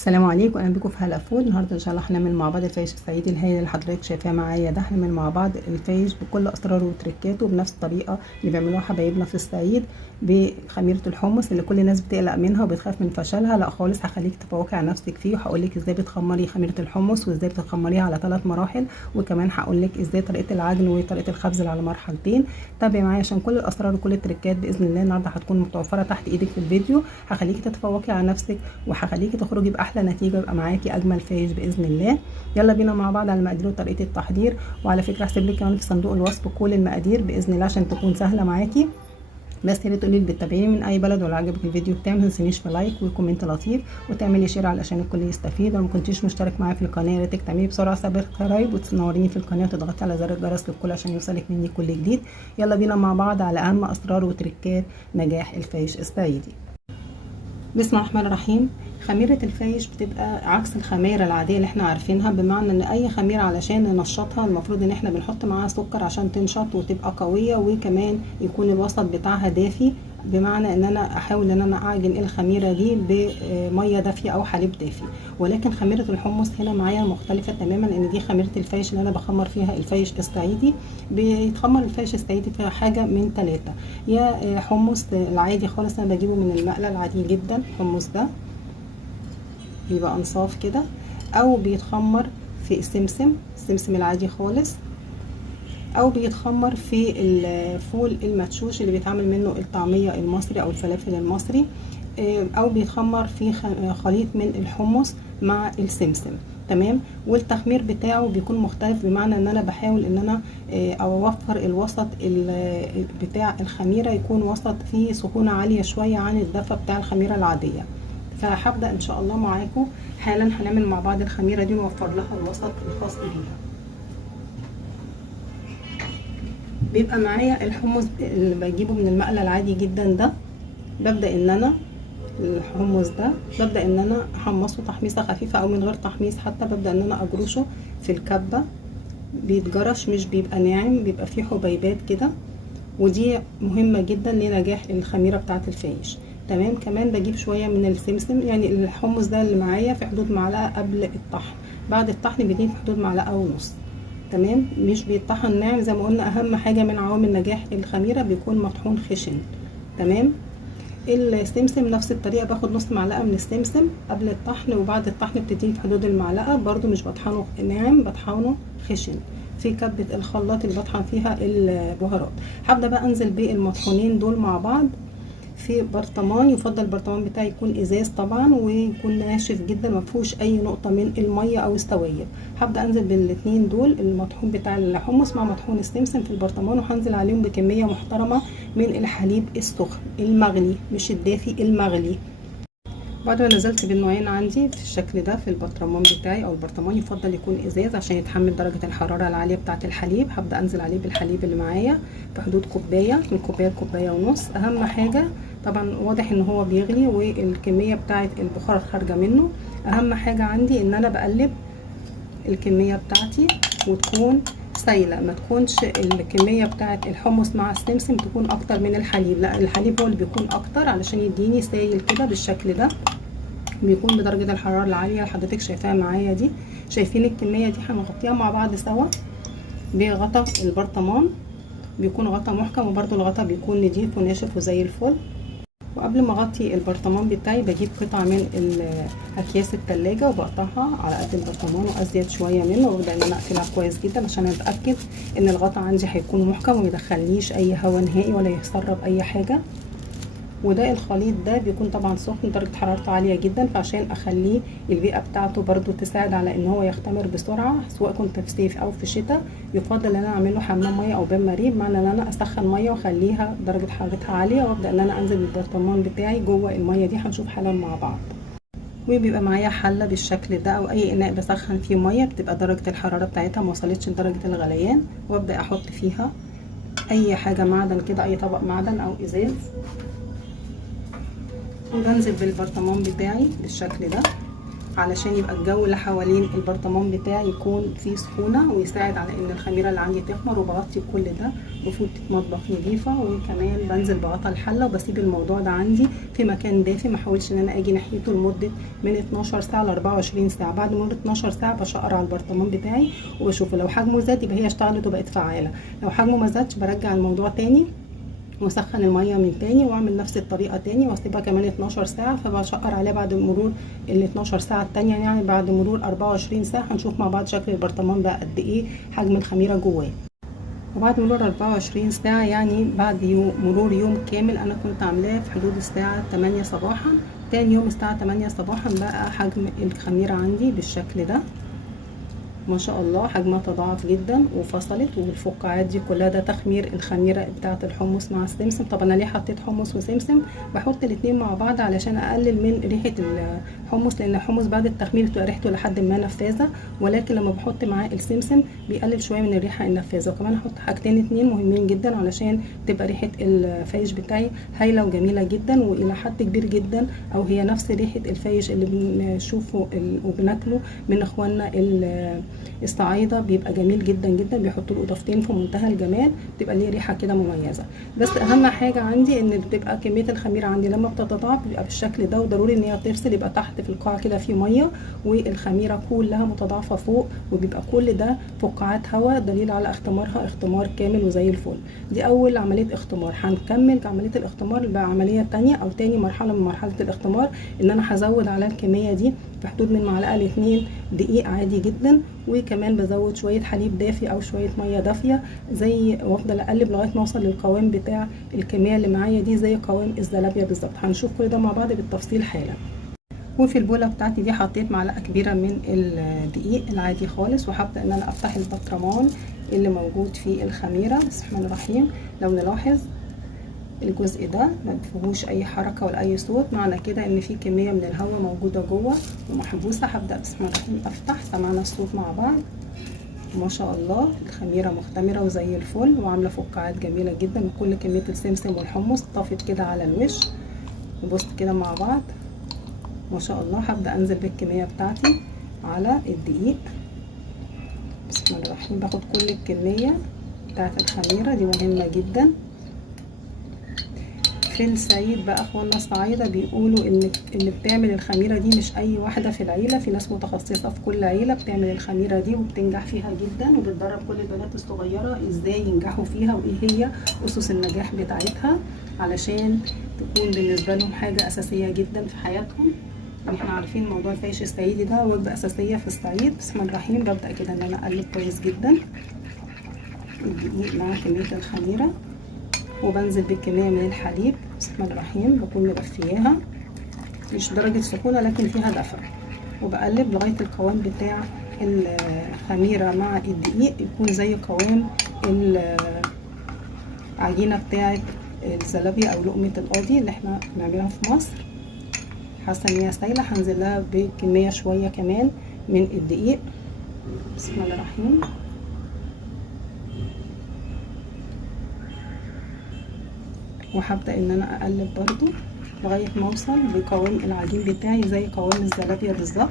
السلام عليكم، اهلا بكم في هلا فود. النهارده ان شاء الله هنعمل مع بعض الفايش الصعيدي الهايل اللي حضرتك شايفاه معايا ده. هنعمل مع بعض الفايش بكل اسراره وتركاته بنفس الطريقه اللي بيعملوها حبايبنا في الصعيد بخميره الحمص اللي كل الناس بتقلق منها وبتخاف من فشلها. لا خالص، هخليك تفوقي على نفسك فيه، وهقول لك ازاي بتخمري خميره الحمص وازاي بتخمريها على 3 مراحل، وكمان هقول لك ازاي طريقه العجن وطريقه الخبز اللي على مرحلتين. تابعي معايا عشان كل الاسرار وكل التركات باذن الله النهارده هتكون متوفره تحت ايدك في الفيديو. هخليكي تتفوقي على نفسك وهخليكي تخرجي باحلى نتيجه، يبقى معاكي اجمل فايش باذن الله. يلا بينا مع بعض على المقادير وطريقه التحضير. وعلى فكره هسيب لك كمان في صندوق الوصف كل المقادير باذن الله عشان تكون سهله معاكي. بس يا ريت تقولي لي بتتابعيني من اي بلد، ولو عجبك الفيديو بتاعي ما تنسينيش في لايك وكومنت لطيف وتعملي شير علشان الكل يستفيد. ولو ما كنتيش مشترك معايا في القناه يا ريت تعملي بسرعه سبسكرايب وتنوريني في القناه وتضغطي على زر الجرس للكل عشان يوصلك مني كل جديد. يلا بينا مع بعض على اهم اسرار وتركات نجاح الفايش الصعيدي. بسم الله الرحمن الرحيم. خميرة الفايش بتبقى عكس الخميرة العادية اللي احنا عارفينها، بمعنى ان اي خميرة علشان ننشطها المفروض ان احنا بنحط معاها سكر عشان تنشط وتبقى قوية، وكمان يكون الوسط بتاعها دافي، بمعنى ان انا احاول ان انا اعجن الخميرة دي بمية دافية او حليب دافي. ولكن خميرة الحمص هنا معايا مختلفة تماما، ان دي خميرة الفايش اللي انا بخمر فيها الفايش الصعيدي. بيتخمر الفايش الصعيدي فيها حاجة من 3، يا حمص العادي خالص انا بجيبه من المقلة العادي جدا، الحمص ده بيبقى انصاف كده، او بيتخمر في السمسم العادي خالص، او بيتخمر في الفول المدشوش اللي بيتعمل منه الطعمية المصري او الفلافل المصري، او بيتخمر في خليط من الحمص مع السمسم. تمام. والتخمير بتاعه بيكون مختلف، بمعنى ان انا بحاول ان انا اوفر الوسط بتاع الخميرة يكون وسط فيه سخونة عالية شوية عن الدفء بتاع الخميرة العادية. فهبدأ ان شاء الله معاكم حالا. هنعمل مع بعض الخميرة دي ونوفر لها الوسط الخاص بيها. بيبقى معايا الحمص اللي بجيبه من المقلة العادي جدا ده. ببدأ ان انا الحمص ده ببدأ ان انا احمصه تحميصة خفيفة او من غير تحميص حتى. ببدأ ان انا اجرشه في الكبة، بيتجرش مش بيبقى ناعم، بيبقى فيه حبيبات كده، ودي مهمة جدا لنجاح الخميرة بتاعة الفايش. تمام. كمان بجيب شوية من السمسم، يعني الحمص ده اللي معايا في حدود معلقة قبل الطحن، بعد الطحن بيديه في حدود معلقة ونص. تمام. مش بيطحن ناعم زي ما قلنا، اهم حاجة من عوامل نجاح الخميرة بيكون مطحون خشن. تمام. السمسم نفس الطريقة، باخد نص معلقة من السمسم قبل الطحن، وبعد الطحن بتديه في حدود المعلقة، برضو مش بطحنه ناعم، بطحنه خشن في كبة الخلاط اللي بطحن فيها البهارات. هبدأ بقى انزل بالمطحونين دول مع بعض في برطمان. يفضل البرطمان بتاعي يكون ازاز طبعا، ويكون ناشف جدا ما فيهوش اي نقطه من الميه او السوائل. هبدا انزل بالاثنين دول، المطحون بتاع الحمص مع مطحون السمسم في البرطمان، وهنزل عليهم بكميه محترمه من الحليب السخن المغلي، مش الدافي، المغلي. بعد ما نزلت بالنوعين عندي في الشكل ده في البرطمان بتاعي، او البرطمان يفضل يكون ازاز عشان يتحمل درجه الحراره العاليه بتاعه الحليب. هبدا انزل عليه بالحليب اللي معايا في حدود كوبايه، من كوبايه لكوبايه ونص. اهم حاجه طبعا واضح ان هو بيغلي والكميه بتاعه البخار خارجه منه. اهم حاجه عندي ان انا بقلب الكميه بتاعتي وتكون سايله، ما تكونش الكميه بتاعه الحمص مع السمسم تكون اكتر من الحليب، لا الحليب هو اللي بيكون اكتر علشان يديني سايل كده بالشكل ده. بيكون بدرجه الحراره العاليه اللي حضرتك شايفاها معايا دي. شايفين الكميه دي؟ هنغطيها مع بعض سوا بغطا البرطمان، بيكون غطا محكم، وبرده الغطا بيكون نضيف وناشف وزي الفل. وقبل ما اغطي البرطمان بتاعي بجيب قطعه من اكياس التلاجة وبقطعها على قد البرطمان وازيد شويه منه، وابدا ان انا اقفلها كويس جدا عشان اتاكد ان الغطا عندي هيكون محكم وميدخليش اي هواء نهائي ولا يسرب اي حاجه. وده الخليط ده بيكون طبعا سخن، درجه حرارته عاليه جدا، فعشان اخليه البيئه بتاعته برضو تساعد على ان هو يختمر بسرعه، سواء كنت في صيف او في شتاء، يفضل ان انا اعمل له حمام ميه او بان ماريه، بمعنى ان انا اسخن ميه واخليها درجه حرارتها عاليه، وابدا ان انا انزل بالبرطمان بتاعي جوه الميه دي. هنشوف حالا مع بعض. وبيبقى معايا حله بالشكل ده او اي اناء بسخن فيه ميه بتبقى درجه الحراره بتاعتها ما وصلتش لدرجه الغليان، وابدا احط فيها اي حاجه معدن كده، اي طبق معدن او ازاز، وبنزل بالبرطمان بتاعي بالشكل ده علشان يبقى الجو اللي حوالين البرطمان بتاعي يكون فيه سخونه ويساعد على ان الخميره اللي عندي تخمر. وبغطي كل ده بفوطة مطبخ نضيفة، وكمان بنزل بغطا الحلة وبسيب الموضوع ده عندي في مكان دافي، ما احاولش ان انا اجي ناحيته لمدة من 12 ساعة ل 24 ساعة. بعد مرور 12 ساعة بشقر على البرطمان بتاعي وبشوفه، لو حجمه زاد يبقى هي اشتغلت وبقت فعالة، لو حجمه ما زادش برجع الموضوع تاني واسخن الميه من تاني واعمل نفس الطريقه تاني واسيبها كمان 12 ساعه. فبشقر عليها بعد مرور ال 12 ساعه التانيه، يعني بعد مرور 24 ساعه هنشوف مع بعض شكل البرطمان بقى قد ايه حجم الخميره جواه. وبعد مرور 24 ساعه، يعني بعد مرور يوم كامل، انا كنت عاملاه في حدود الساعه 8 صباحا. تاني يوم الساعه 8 صباحا بقى حجم الخميره عندي بالشكل ده، ما شاء الله حجمها تضاعف جدا وفصلت، والفقاعات دي كلها ده تخمير الخميره بتاعه الحمص مع السمسم. طب انا ليه حطيت حمص وسمسم؟ بحط الاتنين مع بعض علشان اقلل من ريحه الحمص، لان الحمص بعد التخمير بتبقى ريحته لحد ما نفاذه، ولكن لما بحط معاه السمسم بيقلل شويه من الريحه النفاذه. وكمان هحط حاجتين اتنين مهمين جدا علشان تبقى ريحه الفايش بتاعي هايله وجميله جدا والى حد كبير جدا، او هي نفس ريحه الفايش اللي بنشوفه وبناكله من اخواننا الصعايده، بيبقى جميل جدا جدا، بيحطوا له اضافتين في منتهى الجمال، بتبقى ليه ريحه كده مميزه. بس اهم حاجه عندي ان بتبقى كميه الخميره عندي لما بتتضاعف بيبقى بالشكل ده، وضروري ان هي تفصل، يبقى تحت في القاع كده في ميه والخميره كلها متضاعفه فوق، وبيبقى كل ده فقاعات هواء، دليل على اختمارها اختمار كامل وزي الفل. دي اول عمليه اختمار. هنكمل عمليه الاختمار بعمليه تانية او تاني مرحله من مرحله الاختمار، ان انا هزود على الكميه دي في حدود من معلقه ل2 دقيق عادي جدا، وكمان بزود شويه حليب دافي او شويه ميه دافيه زي، وافضل اقلب لغايه ما اوصل للقوام بتاع الكميه اللي معايا دي زي قوام الزلابيه بالظبط. هنشوف كل ده مع بعض بالتفصيل حالا. وفي البوله بتاعتي دي حطيت معلقه كبيره من الدقيق العادي خالص، وهبدا ان انا افتح البطرمان اللي موجود فيه الخميره. بسم الله الرحمن الرحيم. لو نلاحظ الجزء ده ما فيهوش اي حركه ولا اي صوت، معنى كده ان في كميه من الهواء موجوده جوه ومحبوسه. هبدا بسم الله الرحمن الرحيم افتح، سمعنا الصوت مع بعض. ما شاء الله الخميره مختمره وزي الفل وعامله فقاعات جميله جدا، وكل كميه السمسم والحمص طافت كده على الوش. نبص كده مع بعض ما شاء الله. هبدا انزل بالكميه بتاعتي على الدقيق. بسم الله الرحمن الرحيم. باخد كل الكميه بتاعت الخميره دي، مهمه جدا. في الصعيد بقى اخواننا الصعايده بيقولوا ان اللي بتعمل الخميره دي مش اي واحده في العيله، في ناس متخصصه في كل عيله بتعمل الخميره دي وبتنجح فيها جدا، وبتدرب كل البنات الصغيره ازاي ينجحوا فيها وايه هي اسس النجاح بتاعتها، علشان تكون بالنسبه لهم حاجه اساسيه جدا في حياتهم. احنا عارفين موضوع الفايش الصعيدي ده وجبه اساسيه في الصعيد. بسم الله الرحمن الرحيم. ببدا كده ان انا اقلب كويس جدا الدقيق مع كميه الخميره، وبنزل بالكميه من الحليب. بسم الله الرحمن الرحيم. بكون مدفياها مش درجه سخونه لكن فيها دفء، وبقلب لغايه القوام بتاع الخميره مع الدقيق يكون زي قوام العجينه بتاعه الزلابيه او لقمه القاضي اللي احنا بنعملها في مصر. حاسه ان هي سايله، هنزل لها بكميه شويه كمان من الدقيق. بسم الله الرحمن الرحيم. وهبدا ان انا اقلب برضو لغايه ما اوصل لقوام العجين بتاعي زي قوام الزلابيه بالظبط.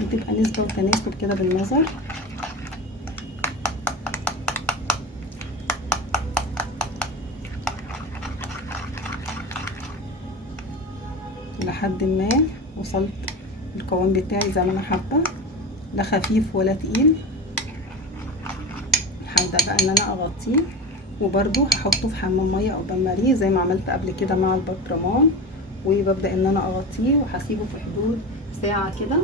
بتبقى نسبه وتناسب كده بالنظر. لحد ما وصلت القوام بتاعي زي ما انا حابه، لا خفيف ولا تقيل. هبدا بقى ان انا اغطيه، وبرده هحطه في حمام ميه او بماريه زي ما عملت قبل كده مع البطرمان، وببدا ان انا اغطيه وهسيبه في حدود ساعه كده.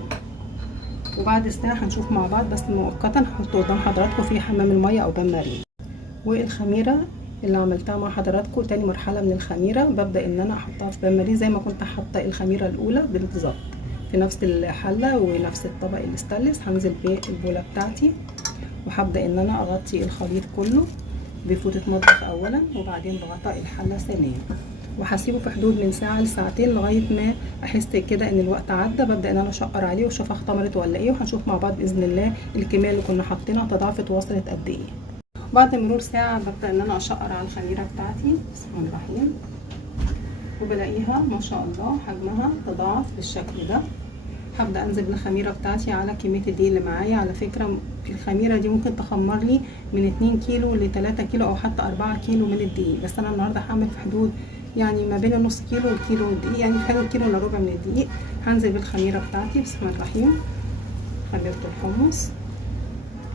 وبعد ساعه هنشوف مع بعض، بس مؤقتا هحطه قدام حضراتكم في حمام الميه او بماريه. والخميره اللي عملتها مع حضراتكم تاني مرحله من الخميره، ببدا ان انا احطها في بماريه زي ما كنت حاطه الخميره الاولى بالظبط في نفس الحله ونفس الطبق الاستانلس. هنزل بالبوله بتاعتي وهبدا ان انا اغطي الخليط كله بفوطه مطبخ اولا، وبعدين بغطاء الحله ثانيا، وهسيبه في حدود من ساعه لساعتين لغايه ما احس كده ان الوقت عدى. ببدا ان انا اشقر عليه واشوفها اختمرت ولا ايه، وهنشوف مع بعض باذن الله الكميه اللي كنا حاطينها تضاعفت ووصلت قد ايه. بعد مرور ساعه ببدا ان انا اشقر على الخميره بتاعتي. بسم الله الرحمن الرحيم. وبلاقيها ما شاء الله حجمها تضاعف بالشكل ده، هبدا انزل بالخميره بتاعتي على كميه الدقيق اللي معايا. على فكره الخميره دي ممكن تخمر لي من 2 كيلو ل 3 كيلو او حتى 4 كيلو من الدقيق، بس انا النهارده هعمل في حدود يعني ما بين نص كيلو والكيلو دقيق، يعني في حدود كيلو الا ربع من الدقيق. هنزل بالخميره بتاعتي بسم الله الرحمن الرحيم، خميره الحمص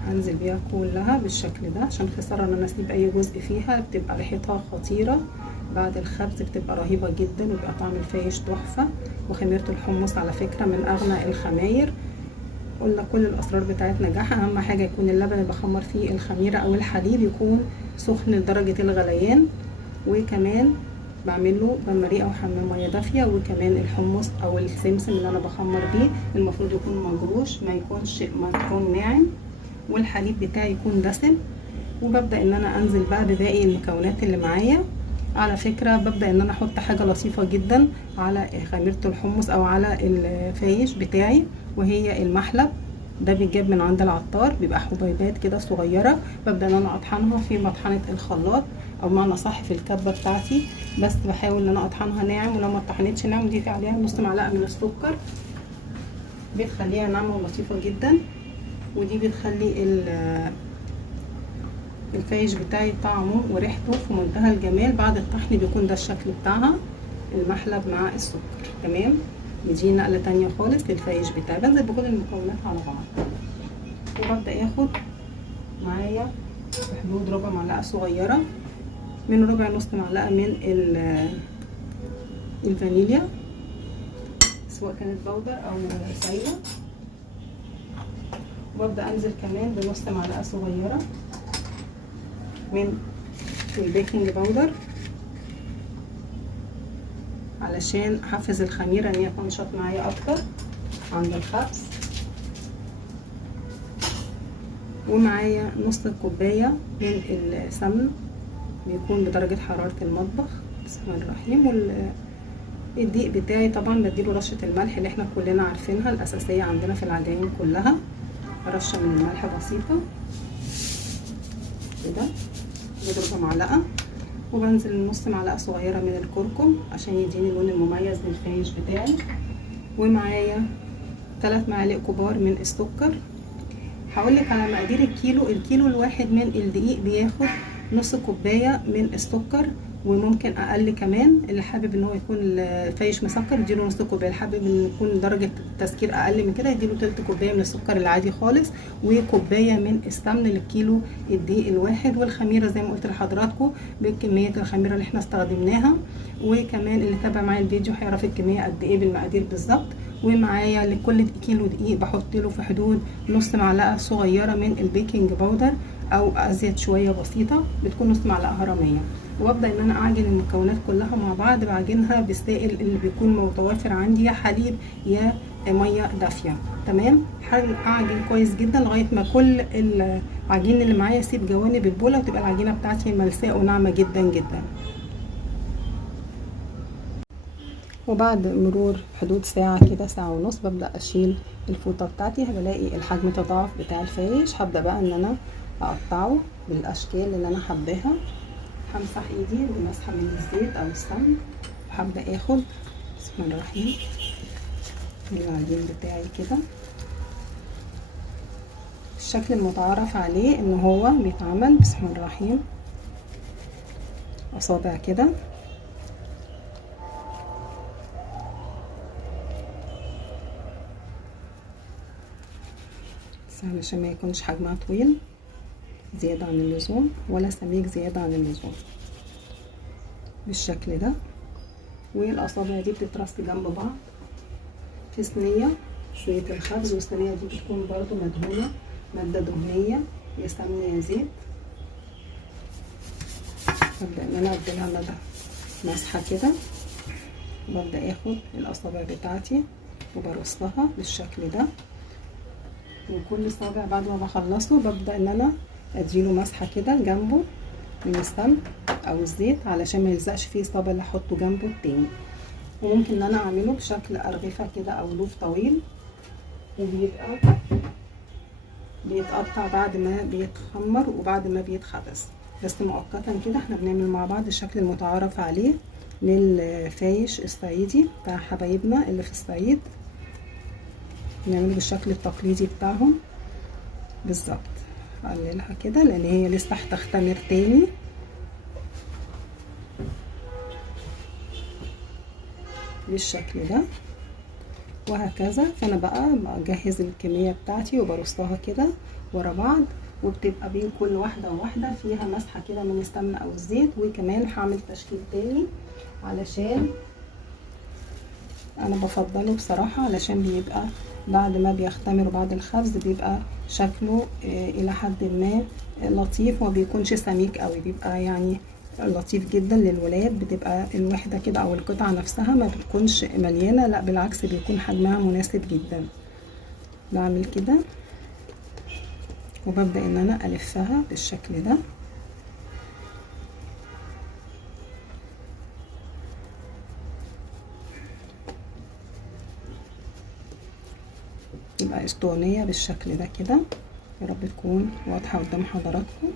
هنزل بيها كلها بالشكل ده، عشان خساره ان انا اسيب اي جزء فيها، بتبقى ريحتها خطيره بعد الخبز، بتبقى رهيبه جدا وبيبقى طعم الفايش تحفه. وخميره الحمص على فكره من اغنى الخماير، قلنا كل الاسرار بتاعت نجاحها. اهم حاجه يكون اللبن اللي بخمر فيه الخميره او الحليب يكون سخن لدرجه الغليان، وكمان بعمله بمريقه وحمام ميه دافيه. وكمان الحمص او السمسم اللي انا بخمر بيه المفروض يكون مجروش، ما يكون ناعم، والحليب بتاعي يكون دسم. وببدا ان انا انزل بقى بباقي المكونات اللي معايا. على فكره ببدا ان انا احط حاجه لطيفه جدا على خميره الحمص او على الفايش بتاعي، وهي المحلب. ده بيتجاب من عند العطار، بيبقى حبيبات كده صغيره، ببدا ان انا اطحنها في مطحنه الخلاط او معنى صح في الكبه بتاعتي، بس بحاول ان انا اطحنها ناعم. ولو ما اتطحنتش ناعم ضيفي عليها نص معلقه من السكر، بتخليها ناعمه ولطيفه جدا. ودي بتخلي الفايش بتاعي طعمه وريحته في منتهى الجمال. بعد الطحن بيكون ده الشكل بتاعها، المحلب مع السكر. تمام، يجي نقله تانية خالص للفايش بتاعي. بنزل بكل المكونات على بعض، وببدا اخد معايا في حدود ربع معلقه صغيره، من ربع نص معلقه من الفانيليا، سواء كانت بودر او سايله. وابدا انزل كمان بنص معلقه صغيره من البيكنج باودر، علشان احفز الخميره ان هي تنشط معايا اكتر عند الخبز. ومعايا نص كوبايه من السمن، بيكون بدرجه حراره المطبخ بسم الله الرحيم. والدقيق بتاعي طبعا بديله رشه الملح اللي احنا كلنا عارفينها الاساسيه عندنا في العجائن كلها، رشه من الملح بسيطه كده بضرب معلقه. وبنزل نص معلقه صغيره من الكركم عشان يديني اللون المميز للفايش بتاعي. ومعايا 3 معالق كبار من السكر. هقولك على مقادير الكيلو الواحد من الدقيق بياخد نص كوبايه من السكر، وممكن اقل كمان. اللي حابب ان هو يكون الفايش مسكر يديله نص كوبايه، اللي حابب ان يكون درجه التسكير اقل من كده يديله تلت كوبايه من السكر العادي خالص، وكوبايه من السمن للكيلو الدقيق الواحد. والخميره زي ما قلت لحضراتكم بكميه الخميره اللي احنا استخدمناها. وكمان اللي تابع معايا الفيديو هيعرف الكميه قد ايه بالمقادير بالظبط. ومعايا لكل كيلو دقيق بحط له في حدود نص معلقه صغيره من البيكنج باودر، او ازيد شويه بسيطه، بتكون نص معلقه هرميه. وابدا ان انا اعجن المكونات كلها مع بعض. بعجنها بالسائل اللي بيكون متوفر عندي، يا حليب يا ميه دافيه. تمام، اعجن كويس جدا لغايه ما كل العجين اللي معايا يسيب جوانب البوله، وتبقى العجينه بتاعتي ملساء وناعمه جدا جدا. وبعد مرور حدود ساعه كده، ساعه ونص، ببدا اشيل الفوطه بتاعتي. بلاقي الحجم تضاعف بتاع الفايش. هبدا بقى ان انا اقطعه بالاشكال اللي انا حباها. همسح ايدي بمسحه من الزيت او السمن، وهبدا اخد بسم الله الرحمن الرحيم العجين بتاعي كده الشكل المتعارف عليه ان هو بيتعمل بسم الله الرحمن الرحيم اصابع كده. علشان ما يكونش حجمها طويل زيادة عن اللزوم ولا سميك زيادة عن اللزوم بالشكل ده. والاصابع دي بتترص جنب بعض في صينية الخبز، والصينية دي بتكون برضو مدهونة مادة دهنية يا سمن يا زيت. ببدأ ان انا اديلها مدى مسحة كده، ببدأ اخد الاصابع بتاعتي وبرصها بالشكل ده. وكل صابع بعد ما بخلصه ببدأ ان انا اديله مسحه كده جنبه من السمن او الزيت، علشان ما يلزقش فيه الصابع اللي احطه جنبه التاني. وممكن ان انا اعمله بشكل ارغفه كده او لوف طويل، بيتقطع بعد ما بيتخمر وبعد ما بيتخبز. بس مؤقتا كده احنا بنعمل مع بعض الشكل المتعارف عليه للفايش الصعيدي بتاع حبايبنا اللي في الصعيد. نعمله بالشكل التقليدي بتاعهم بالظبط. اقللها كده لان هي لسه هتختمر تاني بالشكل ده وهكذا. فانا بقى بجهز الكميه بتاعتي وبرصها كده ورا بعض، وبتبقى بين كل واحده وواحده فيها مسحه كده من السمنه او الزيت. وكمان هعمل تشكيل تاني علشان انا بفضله بصراحه، علشان بيبقى بعد ما بيختمر وبعد الخبز بيبقى شكله الى حد ما لطيف وما بيكونش سميك قوي، بيبقى يعني لطيف جدا للولاد. بتبقى الوحده كده او القطعه نفسها ما بتكونش مليانه، لا بالعكس بيكون حجمها مناسب جدا. بعمل كده وببدا ان انا الفها بالشكل ده تبقى اسطوانيه بالشكل ده كده. يا رب تكون واضحه قدام حضراتكم.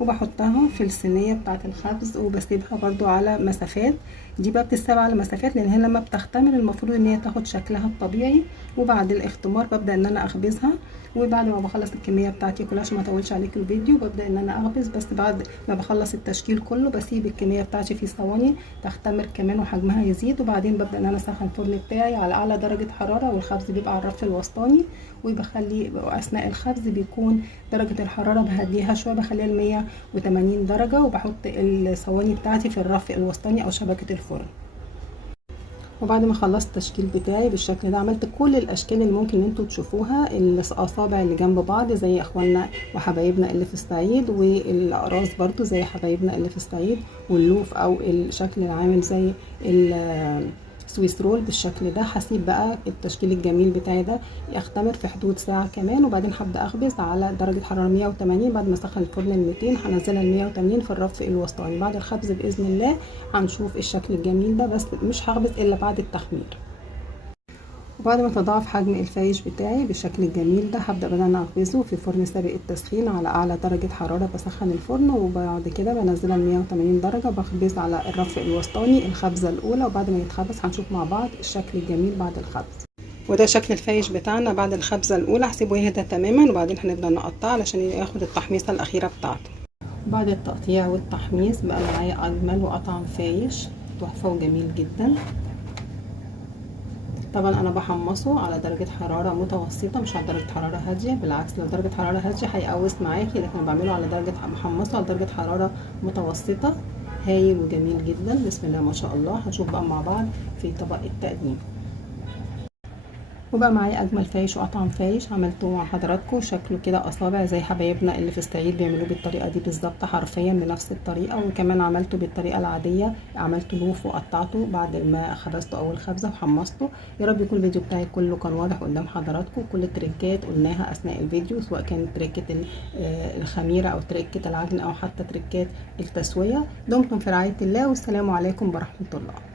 وبحطها في الصينيه بتاعه الخبز وبسيبها برضو على مسافات. دي بقى بتتساب على مسافات لان هي لما بتختمر المفروض ان هي تاخد شكلها الطبيعي. وبعد الاختمار ببدا ان انا اخبزها، وبعد ما بخلص الكميه بتاعتي كلها عشان ما اطولش عليكم الفيديو ببدا ان انا اخبز. بس بعد ما بخلص التشكيل كله بسيب الكميه بتاعتي في صواني تختمر كمان وحجمها يزيد، وبعدين ببدا ان انا اسخن الفرن بتاعي على اعلى درجه حراره، والخبز بيبقى على الرف الوسطاني. وبخلي اثناء الخبز بيكون درجه الحراره بهديها شويه، بخليها 180 درجه، وبحط الصواني بتاعتي في الرف الوسطاني او شبكه الفرن. وبعد ما خلصت التشكيل بتاعي بالشكل ده عملت كل الاشكال اللي ممكن ان انتوا تشوفوها، الاصابع اللي جنب بعض زي اخواننا وحبايبنا اللي في الصعيد، والاقراص برضو زي حبايبنا اللي في الصعيد، واللوف او الشكل العامل زي سويس رول بالشكل ده. هسيب بقى التشكيل الجميل بتاعي ده يختمر في حدود ساعه كمان، وبعدين هبدا اخبز على درجه حراره 180. بعد ما اسخن الفرن ل 200 هنزلها ل 180 في الرف الوسطاني. بعد الخبز باذن الله هنشوف الشكل الجميل ده، بس مش هخبز الا بعد التخمير. وبعد ما تضاعف حجم الفايش بتاعي بالشكل الجميل ده هبدا بقى انا اخبزه في فرن سابق التسخين على اعلى درجه حراره. بسخن الفرن وبعد كده بنزلها ل 180 درجه، بخبز على الرف الوسطاني الخبزه الاولى، وبعد ما يتخبز هنشوف مع بعض الشكل الجميل بعد الخبز. وده شكل الفايش بتاعنا بعد الخبزه الاولى. هسيبه يهدى تماما وبعدين هنبدا نقطعه علشان ياخد التحميصه الاخيره بتاعته. بعد التقطيع والتحميص بقى معايا اجمل واطعم فايش تحفه وجميل جدا. طبعا انا بحمصه على درجه حراره متوسطه مش على درجه حراره هاديه، بالعكس لو درجه حراره هاديه هيقوس معاكي، لكن انا بعمله على درجه بحمصه على درجه حراره متوسطه. هايل وجميل جدا بسم الله ما شاء الله. هنشوف بقى مع بعض في طبق التقديم. وبقى معايا اجمل فايش واطعم فايش عملته مع حضراتكم. شكله كده اصابع زي حبايبنا اللي في الصعيد بيعملوه بالطريقه دي بالظبط حرفيا بنفس الطريقه. وكمان عملته بالطريقه العاديه، عملته لوف وقطعته بعد ما خبزته اول خبزه وحمصته. يا رب يكون الفيديو بتاعي كله كان واضح قدام حضراتكم. كل التريكات قلناها اثناء الفيديو، سواء كانت تريكه الخميره او تريكه العجن او حتى تريكات التسويه. دمتم في رعايه الله والسلام عليكم ورحمه الله.